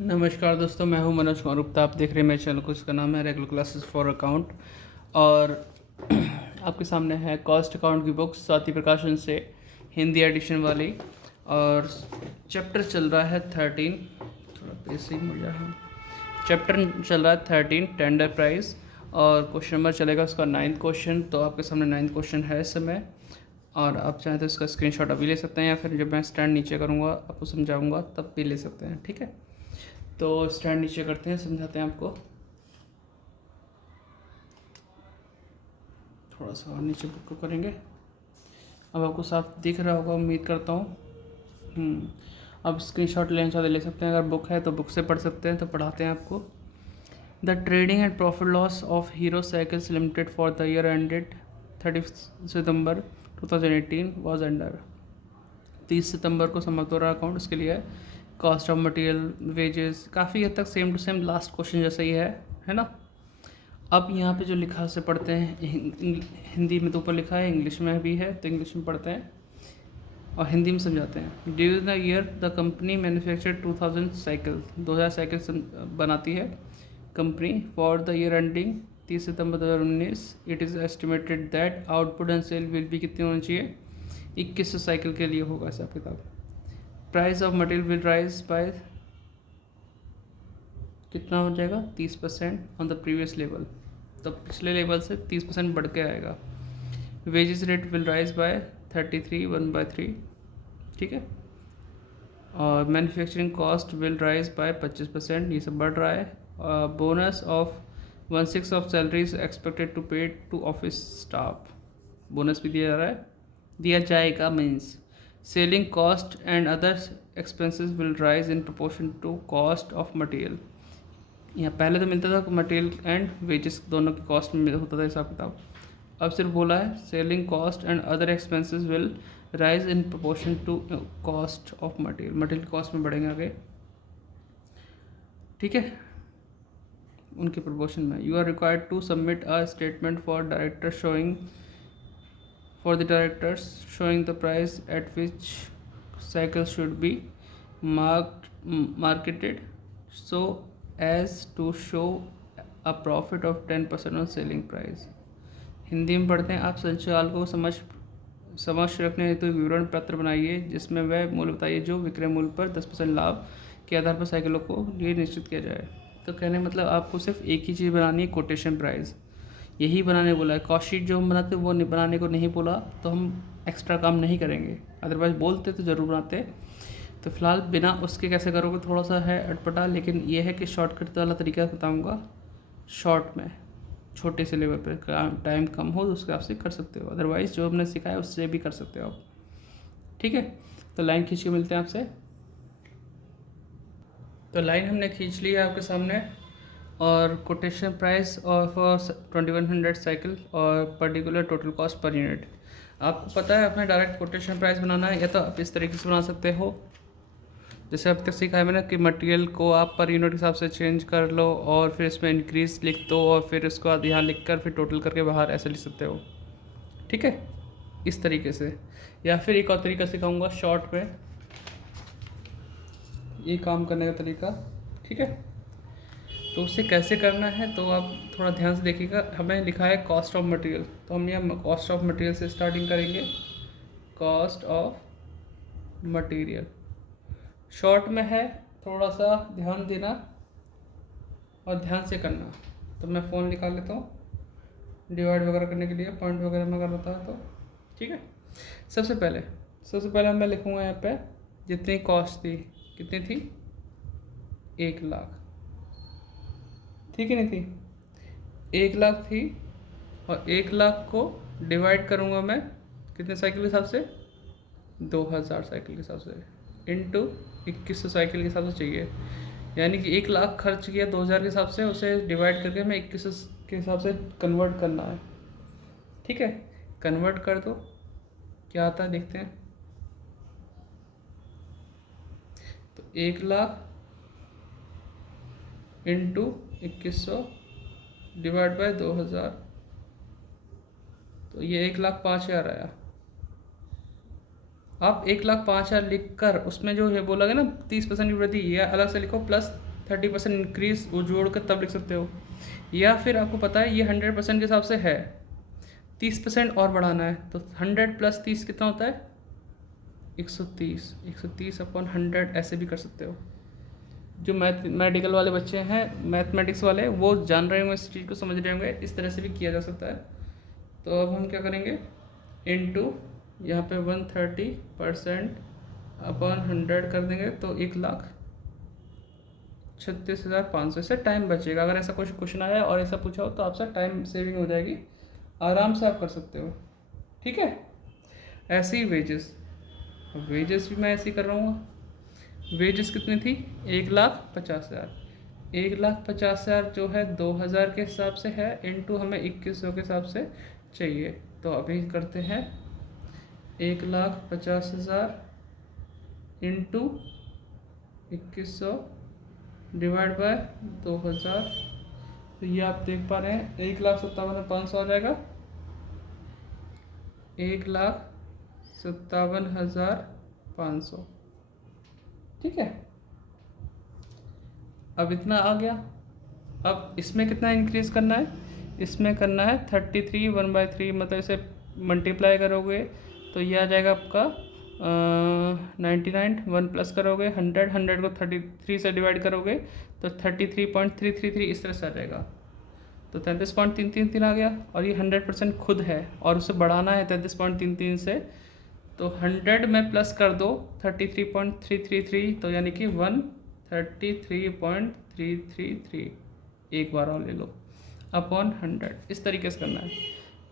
नमस्कार दोस्तों, मैं हूं मनोज कुमार गुप्ता। आप देख रहे हैं मेरे चैनल को, इसका नाम है रेगुलर क्लासेस फॉर अकाउंट। और आपके सामने है कॉस्ट अकाउंट की बुक स्वाति प्रकाशन से, हिंदी एडिशन वाली। और चैप्टर चल रहा है 13। थोड़ा पेज से ही मुड़ जा रहा। चैप्टर चल रहा है 13, टेंडर प्राइस। और क्वेश्चन नंबर चलेगा उसका 9th क्वेश्चन। तो आपके सामने 9th क्वेश्चन है इस समय। और आप चाहें तो इसका स्क्रीनशॉट अभी ले सकते हैं, या फिर जब मैं स्टैंड नीचे करूँगा आपको समझाऊँगा तब भी ले सकते हैं। ठीक है, तो स्टैंड नीचे करते हैं, समझाते हैं आपको। थोड़ा सा और नीचे बुक को करेंगे। अब आपको साफ दिख रहा होगा, उम्मीद करता हूँ। अब स्क्रीनशॉट लेना चाहते ले सकते हैं, अगर बुक है तो बुक से पढ़ सकते हैं। तो पढ़ाते हैं आपको। The trading and profit loss of hero cycles limited for the year ended 30 September 2018 was under. 30 सितंबर को समाप्त हो रहा अकाउंट, उसके लिए कॉस्ट ऑफ मटेरियल, वेजेस, काफ़ी हद तक same to same last question जैसा ही है ना। अब यहाँ पे जो लिखा है उसे पढ़ते हैं। हिंदी में तो ऊपर लिखा है, इंग्लिश में भी है, तो इंग्लिश में पढ़ते हैं और हिंदी में समझाते हैं। During the year the company manufacture 2000 cycle, 2000 cycle बनाती है कंपनी। फॉर द ईयर एंडिंग 30 सितंबर 2019 it is estimated that output and sale will भी कितनी होनी चाहिए, 2100 साइकिल के लिए होगा हिसाब किताब। Price of material will rise by कितना हो जाएगा, 30% ऑन द प्रीवियस लेवल। तो पिछले लेवल से 30% बढ़ के आएगा। Wages rate will rise by 33 1/3। ठीक है। और manufacturing cost will rise by 25%, ये सब बढ़ रहा है। Bonus of 1/6 of salaries expected to pay to office staff, bonus भी दिया जा रहा है, दिया जाएगा means. Selling cost and other expenses will rise in proportion to cost of material. यहाँ पहले तो मिलता था मटेरियल एंड वेजेस दोनों की कॉस्ट में होता था हिसाब किताब। अब सिर्फ बोला है selling cost and other expenses will rise in proportion to cost of material, material cost में बढ़ेंगे आगे। ठीक है, उनके प्रोपोर्शन में। You are required to submit a statement for director showing for the directors showing the price at which cycle should be marketed so as to show a profit of 10% on selling price. Hindi में पढ़ते हैं। आप संचालकों को समक्ष रखने हेतु विवरण पत्र बनाइए जिसमें वह मूल्य बताइए जो विक्रय मूल्य पर 10% लाभ के आधार पर साइकिलों को लिए निश्चित किया जाए। तो कहने मतलब आपको सिर्फ एक ही चीज़ बनानी है, कोटेशन प्राइस, यही बनाने बोला है। कॉस्ट शीट जो हम बनाते वो बनाने को नहीं बोला, तो हम एक्स्ट्रा काम नहीं करेंगे, अदरवाइज बोलते तो ज़रूर बनाते। तो फिलहाल बिना उसके कैसे करोगे, थोड़ा सा है अटपटा, लेकिन ये है कि शॉर्टकट वाला तरीका बताऊंगा। शॉर्ट में छोटे से लेवल पर टाइम कम हो तो उसके हिसाब से कर सकते हो, अदरवाइज जो हमने सिखाया उससे भी कर सकते हो आप। ठीक है, तो लाइन खींच के मिलते हैं आपसे। तो लाइन हमने खींच ली है आपके सामने। और कोटेशन प्राइस और फॉर 2100 साइकिल और particular total cost per unit. आपको पता है अपने डायरेक्ट कोटेशन प्राइस बनाना है, या तो आप इस तरीके से बना सकते हो जैसे अब तक सीखा है मैंने कि मटेरियल को आप पर यूनिट के हिसाब से चेंज कर लो और फिर इसमें इंक्रीज लिख दो और फिर उसके बाद यहाँ लिख कर फिर टोटल करके बाहर ऐसे लिख सकते हो। ठीक है, इस तरीके से। या फिर एक और तरीका सिखाऊंगा शॉर्ट में, ये काम करने का तरीका। ठीक है, तो उससे कैसे करना है तो आप थोड़ा ध्यान से देखिएगा। हमें लिखा है कॉस्ट ऑफ मटेरियल, तो हम यहाँ कॉस्ट ऑफ मटेरियल से स्टार्टिंग करेंगे। कॉस्ट ऑफ मटेरियल शॉर्ट में है, थोड़ा सा ध्यान देना और ध्यान से करना। तो मैं फ़ोन निकाल लेता हूँ डिवाइड वगैरह करने के लिए, पॉइंट वगैरह में करना होता है तो। ठीक है, सबसे पहले मैं लिखूँगा यहाँ पे जितनी कॉस्ट थी, कितनी थी, 1 लाख। ठीक है, नहीं थी 1 लाख थी, और 1 लाख को डिवाइड करूँगा मैं कितने साइकिल के हिसाब से, 2000 साइकिल के हिसाब से, इंटू 2100 साइकिल के हिसाब से चाहिए। यानी कि 1 लाख खर्च किया 2000 के हिसाब से, उसे डिवाइड करके मैं 2100 के हिसाब से कन्वर्ट करना है। ठीक है, कन्वर्ट कर दो, क्या आता है देखते हैं। तो 1 लाख इंटू 2100 डिवाइड बाय 2000, तो ये 1,05,000 आया। आप 1,05,000 लिख कर उसमें जो है बोला गया ना 30% की वृद्धि, ये अलग से लिखो प्लस 30% इंक्रीज वो जोड़ कर तब लिख सकते हो। या फिर आपको पता है ये 100% के हिसाब से है, 30% और बढ़ाना है, तो 100 + 30 कितना होता है 130, 130 अपॉन 100 ऐसे भी कर सकते हो। जो मैथमेटिकल वाले बच्चे हैं, मैथमेटिक्स वाले, वो जान रहे होंगे, इस चीज़ को समझ रहे होंगे, इस तरह से भी किया जा सकता है। तो अब हम क्या करेंगे, इनटू यहाँ पे 130% अपॉन 100 कर देंगे, तो 1,36,500 से टाइम बचेगा। अगर ऐसा कुछ क्वेश्चन आया और ऐसा पूछा हो तो आपसे टाइम सेविंग हो जाएगी, आराम से आप कर सकते हो। ठीक है, ऐसे ही वेजेस भी मैं ऐसे ही कर रहा हूँ। वेजेस कितनी थी 1,50,000, 1,50,000 जो है 2,000 के हिसाब से है, इनटू हमें 2,100 के हिसाब से चाहिए। तो अभी करते हैं 1,50,000 इंटू 2,100 डिवाइड बाय 2,000। तो ये आप देख पा रहे हैं 1,57,500 आ जाएगा, 1,57,500। ठीक है, अब इतना आ गया। अब इसमें कितना इंक्रीज करना है, इसमें करना है 33 1/3, मतलब इसे मल्टीप्लाई करोगे तो ये आ जाएगा आपका 99, 1 प्लस करोगे 100, 100 को 33 से डिवाइड करोगे तो 33.333 इस तरह से आ जाएगा। तो 33.333 आ गया, और ये 100% खुद है और उसे बढ़ाना है 33.33 से, तो 100 में प्लस कर दो 33.333, तो यानी कि 133.333, एक बार और ले लो, अपॉन 100। इस तरीके से करना है,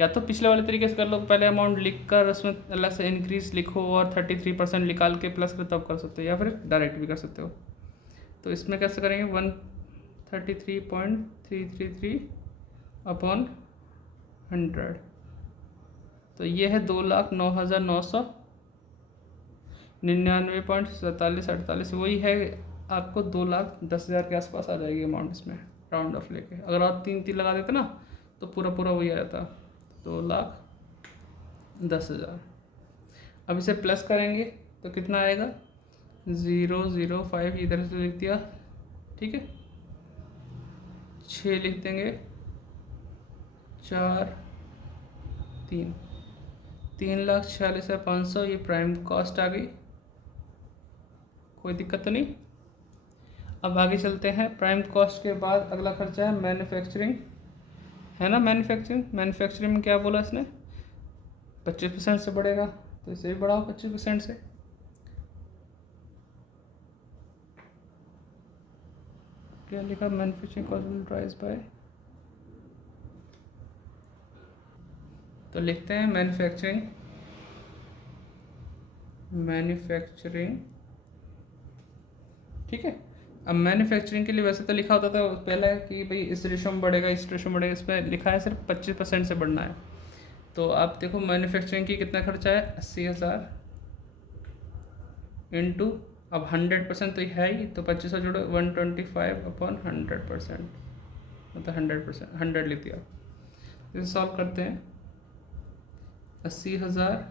या तो पिछले वाले तरीके से कर लो, पहले अमाउंट लिख कर उसमें अलग से इंक्रीज लिखो और 33% निकाल के प्लस कर, तब कर सकते हो, या फिर डायरेक्ट भी कर सकते हो। तो इसमें कैसे करेंगे, 133.333 अपॉन 100, तो ये है 2,09,999.4748, वही है आपको 2,10,000 के आसपास आ जाएगी अमाउंट इसमें, राउंड ऑफ लेके। अगर आप 3 लगा देते ना तो पूरा वही आ जाता, 2,10,000। अब इसे प्लस करेंगे तो कितना आएगा 005, इधर से लिख दिया। ठीक है, 6 लिख देंगे, 4 3, 3,46,500 ये प्राइम कॉस्ट आ गई, कोई दिक्कत तो नहीं। अब आगे चलते हैं, प्राइम कॉस्ट के बाद अगला खर्चा है मैन्युफैक्चरिंग, है ना। मैन्युफैक्चरिंग में क्या बोला इसने, 25% से बढ़ेगा, तो इसे भी बढ़ाओ 25% से। क्या लिखा, manufacturing cost will rise by, तो लिखते हैं मैन्युफैक्चरिंग। ठीक है, अब मैन्युफैक्चरिंग के लिए वैसे तो लिखा होता था पहले कि भाई इस रेशो में बढ़ेगा, इस रेशो में बढ़ेगा, इस पर लिखा है सिर्फ 25% से बढ़ना है। तो आप देखो मैन्युफैक्चरिंग की कितना खर्चा है 80,000 इंटू, अब 100% तो है ही, तो 25 जोड़ो 125 अपॉन 100%, मतलब 100%, 100 लिख दिया। इसे सॉल्व करते हैं, 80,000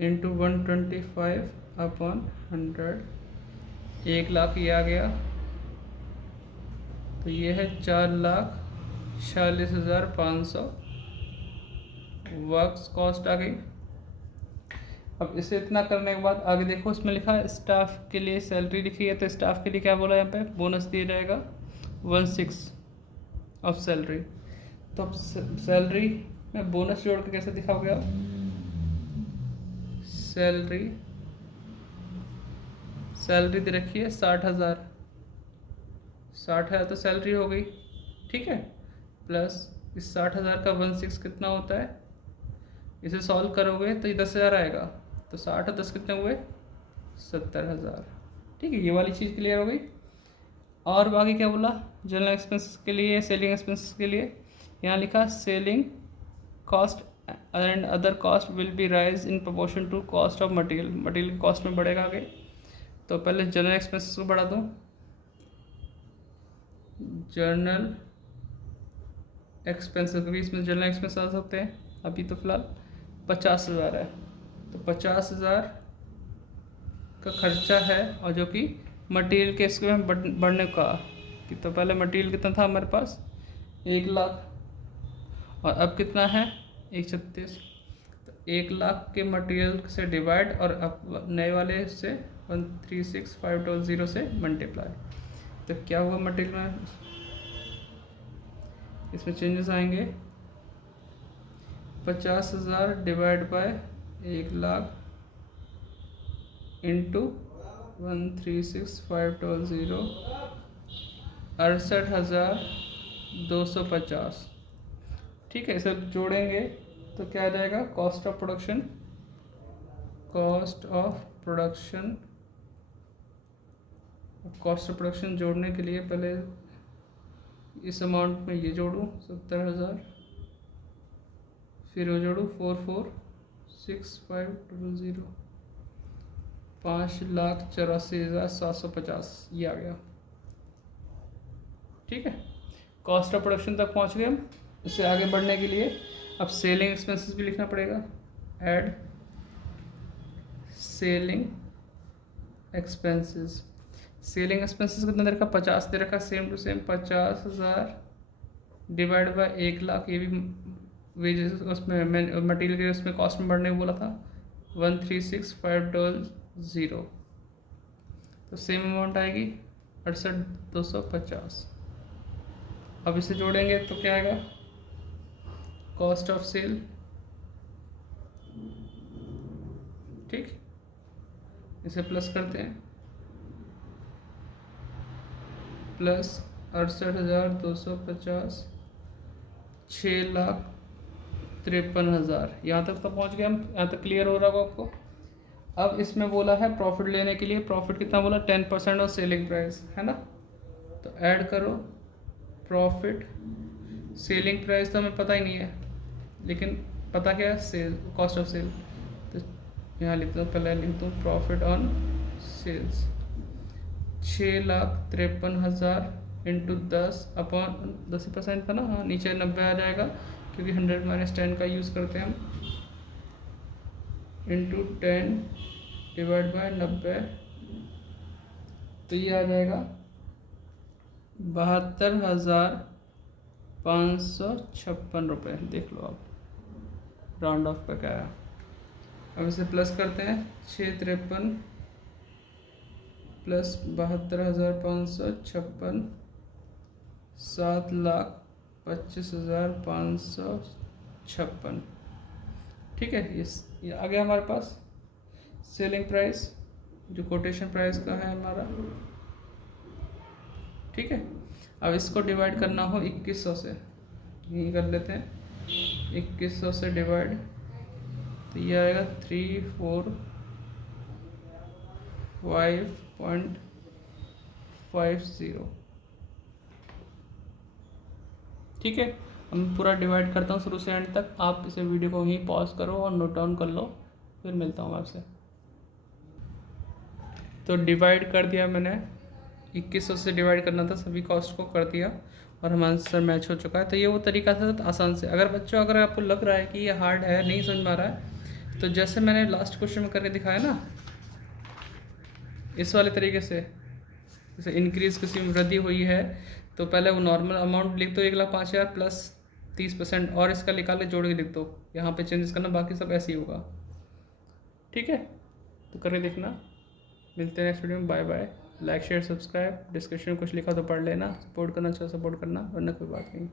इंटू 125 अपॉन 100, 1,00,000 ये आ गया, तो ये है 4,46,500 वर्क्स कॉस्ट आ गई। अब इसे इतना करने के बाद आगे देखो, इसमें लिखा है स्टाफ के लिए सैलरी लिखी है, तो स्टाफ के लिए क्या बोला यहाँ पे, बोनस दिया जाएगा 1/6 ऑफ सैलरी। तो अब सैलरी में बोनस जोड़ के कैसे दिखाओगे आप, सैलरी दे रखी है 60,000, 60,000 तो सैलरी हो गई। ठीक है, प्लस इस 60,000 का 1/6 कितना होता है, इसे सॉल्व करोगे तो ये 10,000 आएगा, तो 60 और 10 कितने हुए 70,000। ठीक है, ये वाली चीज़ क्लियर हो गई। और बाकी क्या बोला, जनरल एक्सपेंसेस के लिए, सेलिंग एक्सपेंसेस के लिए यहाँ लिखा selling cost and other cost will be rise in proportion to cost of material, material की कॉस्ट में बढ़ेगा आगे। तो पहले जनरल एक्सपेंसेस को बढ़ा दूँ, जर्नल एक्सपेंसेस भी इसमें जनरल एक्सपेंस आ सकते हैं। अभी तो फिलहाल 50,000 है, तो 50,000 का खर्चा है, और जो कि मटेरियल के इसके में बढ़ने का कि तो पहले मटेरियल कितना था हमारे पास 1 लाख, और अब कितना है 136। तो 1 लाख के मटेरियल से डिवाइड और अब नए वाले से 136520 से मल्टीप्लाई। तो क्या हुआ मटेरियल में, इसमें चेंजेस आएंगे 50,000 डिवाइड बाय 1 लाख इंटू 136520 68,250। ठीक है, सब जोड़ेंगे तो क्या आ जाएगा cost of production. Cost of production जोड़ने के लिए पहले इस अमाउंट में ये जोड़ूँ 70,000, फिर वो जोड़ूँ 446500, 5,84,750 ये आ गया। ठीक है, कॉस्ट ऑफ प्रोडक्शन तक पहुंच गए हम। इससे आगे बढ़ने के लिए अब सेलिंग एक्सपेंसेस भी लिखना पड़ेगा। Add selling expenses. Selling expenses कितना दे रखा 50 दे रखा, same to same 50,000 divide by 1 lakh. ये भी वेजेस उसमें मटेरियल के उसमें कॉस्ट में बढ़ने को बोला था 136520। तो सेम अमाउंट आएगी 68,250। अब इसे जोड़ेंगे तो क्या आएगा कॉस्ट ऑफ सेल। ठीक, इसे प्लस करते हैं, प्लस 68,250 6,53,000। यहाँ तक तो पहुँच गए हम। यहाँ तक क्लियर हो रहा होगा आपको। अब इसमें बोला है प्रॉफिट लेने के लिए, प्रॉफिट कितना बोला 10% ऑफ सेलिंग प्राइस है ना। तो ऐड करो प्रॉफिट। सेलिंग प्राइस तो हमें पता ही नहीं है, लेकिन पता क्या है सेल, कॉस्ट ऑफ सेल। तो यहाँ लिखता हूँ, पहले लिखता हूँ profit on sales 6,53,000 into 10 upon 10% था ना, हाँ नीचे 90 आ जाएगा क्योंकि 100 - 10 का यूज़ करते हैं हम, इंटू 10 डिवाइड बाय 90। तो ये आ जाएगा 72,556 रुपये। देख लो आप, राउंड ऑफ का क्या है। अब इसे प्लस करते हैं 653 प्लस 72,556 7,25,556। ठीक है, ये आ गया हमारे पास सेलिंग प्राइस जो कोटेशन प्राइस का है हमारा। ठीक है, अब इसको डिवाइड करना हो 2100 से, यही कर लेते हैं 2100 से डिवाइड। तो ये आएगा 345.50। ठीक है, अब मैं पूरा डिवाइड करता हूँ शुरू से एंड तक। आप इसे वीडियो को यहीं पॉज करो और नोट डाउन कर लो, फिर मिलता हूँ आपसे। तो डिवाइड कर दिया मैंने, 2100 से डिवाइड करना था, सभी कॉस्ट को कर दिया और हमारा आंसर मैच हो चुका है। तो ये वो तरीका था आसान से। अगर बच्चों अगर आपको लग रहा है कि ये हार्ड है, नहीं समझ में आ रहा है, तो जैसे मैंने लास्ट क्वेश्चन में करके दिखाया ना, इस वाले तरीके से, जैसे इंक्रीज़ किसी में वृद्धि हुई है तो पहले वो नॉर्मल अमाउंट लिख दो 1,05,000 प्लस 30% और इसका निकाल के जोड़ के लिख दो। यहाँ पे चेंजेस करना, बाकी सब ऐसे ही होगा। ठीक है, तो करके देखना। मिलते हैं नेक्स्ट वीडियो में। Bye bye. Like share subscribe. Description में कुछ लिखा तो पढ़ लेना। सपोर्ट करना अच्छा सपोर्ट करना, वरना कोई बात नहीं।